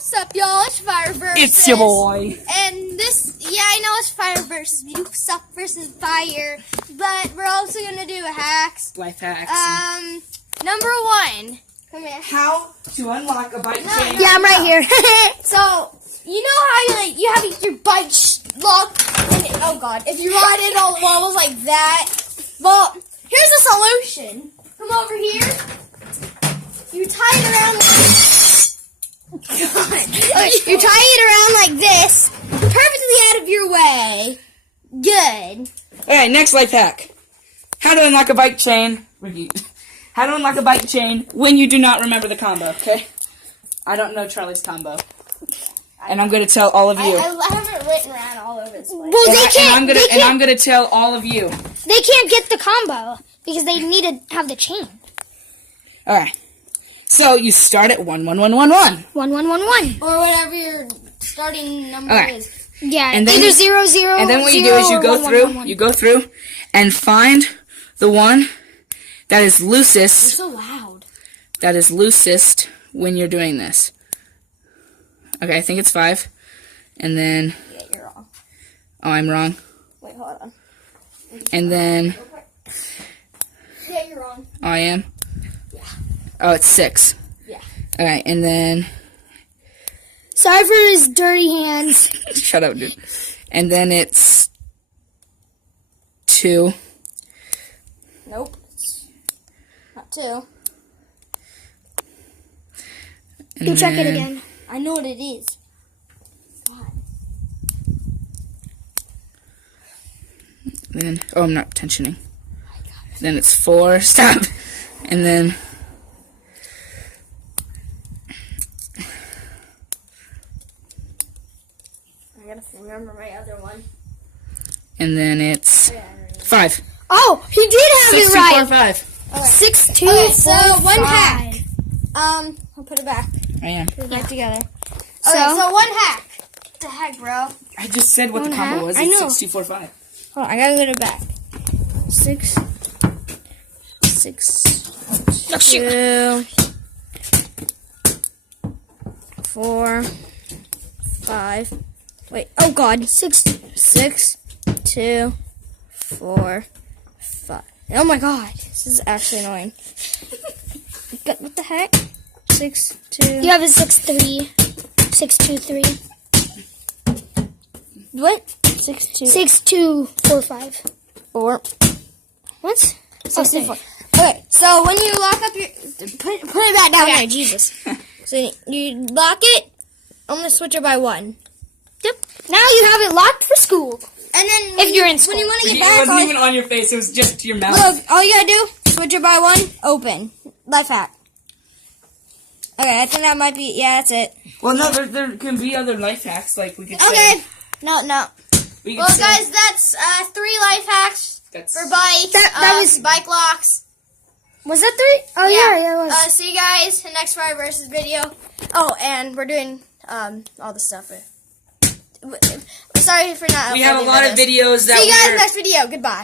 What's up, y'all? It's Fire versus. It's your boy. And this, yeah, I know it's Fire versus. We do stuff versus fire, but we're also gonna do hacks. Life hacks. Number one. Come here. How to unlock a bike chain. Yeah, I'm right here. So you know how you have your bike locked? Oh God! If you ride it all the walls like that, well, here's a solution. Come over here. You tie it around. Okay, you tie it around like this, perfectly out of your way. Good. Alright, next life hack. How to unlock a bike chain. Repeat. How to unlock a bike chain when you do not remember the combo, okay? I don't know Charlie's combo. And I'm going to tell all of you. I have it written around all over this place. Well, And I'm going to tell all of you. They can't get the combo because they need to have the chain. Alright. So you start at 11111. 1111. Or whatever your starting number Okay. is. Yeah, And then either you- 00. And then what you do is you go through, and find the one that is loosest. So loud. That is loosest when you're doing this. Okay, I think it's 5. And then, Yeah, you're wrong. oh, I'm wrong. Wait, hold on. And then, Yeah, you're wrong. oh, I am? Oh, it's 6. Yeah. Alright, and then, Sorry for his dirty hands. shut up, dude. And then it's 2. Nope. Not 2. And You check it then- again. I know what it is. God. Then, oh, I'm not tensioning. Then it's 4. Stop. And then, I gotta remember my other one. and then it's 5. Oh, he did have 6, it 2, 4, right. 5. 6, 2, Okay, so 4, one 5. hack. I'll put it back. I am. Put it back together. So- Okay, so one hack. What the heck, bro? I just said what the One combo half? was. I It's know. 6, 2, 4, 5. Hold on, I gotta get it back. 6, 2, 4, 5. Wait, oh God. 6, 2, 4, 5. Oh my God, this is actually annoying. What the heck? 6, 2. You have a 6, 3. 6, 2, 3. What? 6, 2, 6, 2, 4, 5. 4. What? Oh, 6, 4. Okay, so when you lock up your put it back down there, Jesus. So you lock it. I'm gonna switch it by 1. Yep. Now you have it locked for school. And then If you're in when school. you want to It get back, wasn't even on your face. It was just your mouth. look, all you gotta do, switch it by 1, open. Life hack. Okay, I think that might be, yeah, that's it. Well, no, there can be other life hacks. Like we could say. Okay. No. We could Well, say, guys, that's 3 life hacks that's, for bikes. That was- bike locks. Was that 3? Oh, yeah, it was. See you guys in the next Fire versus video. Oh, and we're doing all the stuff. Sorry for not. we have a uploading lot of videos that See you guys we're- next video. Goodbye.